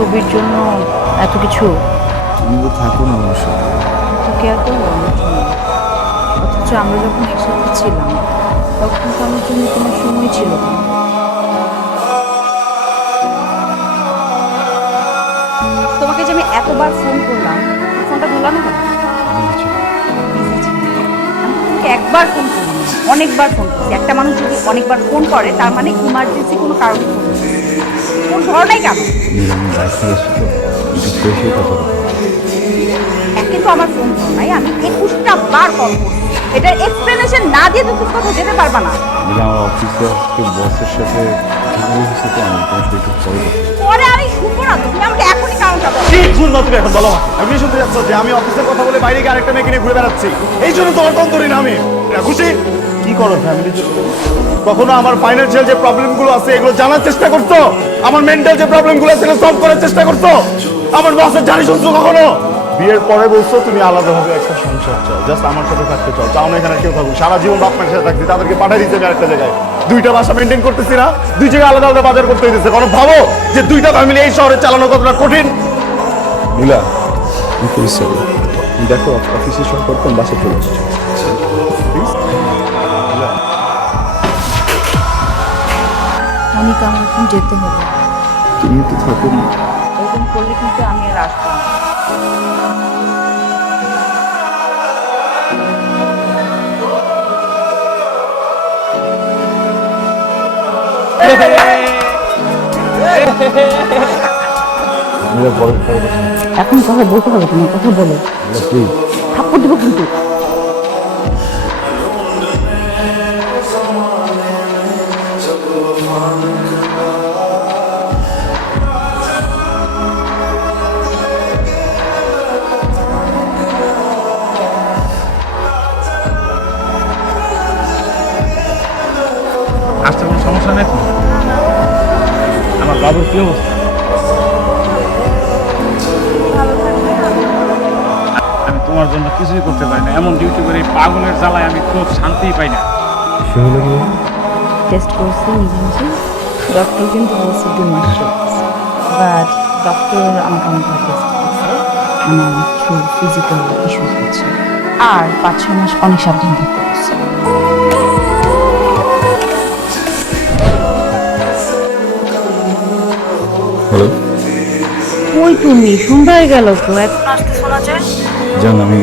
ছবির জন্য এত কিছু? তুমি তো থাকো না আমার সাথে। তো কেয়ার করব আমার জন্য? অথচ আমরা যখন একসাথে ছিলাম তখন তো আমার জন্য কোনো সময় ছিল না। তোমাকে যে আমি এতবার ফোন করলাম ফোনটা ধরলাম না একবার ফোন করি অনেকবার ফোন করছি। একটা মানুষ যদি অনেকবার ফোন করে তার মানে ইমার্জেন্সি কোনো কারণে ফোন কেন তো একটু ফ্রেশ হয়ে। একে তো আমার ফোন ধরো নাই। আমি একুশটা বার কল করছি। এটার এক্সপ্লেনেশন না দিয়ে তো তুমি কোথাও যেতে পারবা না। আমার অফিসে আজকে বসের সাথে তো পরে কথা বলব। পরে আমি শুনব না তুমি আমাকে এখনই কারণটা বলো। কি শুনব তুমি এখন বলো আমি শুনতে যাচ্ছ যে আমি অফিসের কথা বলে বাইরে গিয়ে আরেকটা মেয়েকে নিয়ে ঘুরে বেড়াচ্ছি। এই জন্য তোমার কম করি না আমি। খুশি? কি করো ফ্যামিলি কখনো আমার ফাইন্যান্সিয়াল যে প্রবলেমগুলো আছে, এগুলো জানার চেষ্টা করছ? আমার মেন্টাল যে প্রবলেমগুলো আছে সলভ করার চেষ্টা করছ? আমার বসের জানি শুনছো কখনো? বিয়ের পরে বলছো, তুমি আলাদাভাবে একটা সংসার চাও জাস্ট আমার সাথে থাকতে চাও। চাও না এখানে কেউ থাকুক। সারা জীবন বাপ মায়ের সাথে থাকতে তাদেরকে পাঠাই দিতে আরেকটা জায়গায়। দুইটা বাসা মেনটেন করতেছি না, দুই জায়গায় আলাদা আলাদা বাজার করতে হইতেছে। কোনো ভাবো যে দুইটা ফ্যামিলি এই শহরে চালানো কতটা কঠিন? নীলা দেখো অফিসের সম্পর্ক বাসা চলে আমার এখন যেতে হবে। তুমি তো থাকো না। এরকম করলে কিন্তু আমি আর আসব না। এখন কথা বলতে হবে তুমি কথা বলো। থাপ্পড় দেবো কিন্তু। বাবুর কি অবস্থা? আমি তোমার জন্য কিছুই করতে পারি না। এমন ডিউটি করে পাগলের জ্বালায় আমি খুব শান্তিই পাই না। টেস্ট করছি নিজে ডক্টর কিন্তু বলছে দু মাস বাট ডক্টর আমাকে টেস্ট করছে আমার কিছু ফিজিক্যাল ইস্যুস হচ্ছে। আর পাঁচ ছ মাস অনেক সাবধান থাকতে হচ্ছে। হ্যালো কই তুমি সন্ধ্যা হয়ে গেল তো এখন আসতে শোনা যায়? জান আমি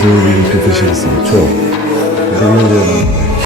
জরুরি একটু ফেসে গেছি চল দেরি হয়ে যাবে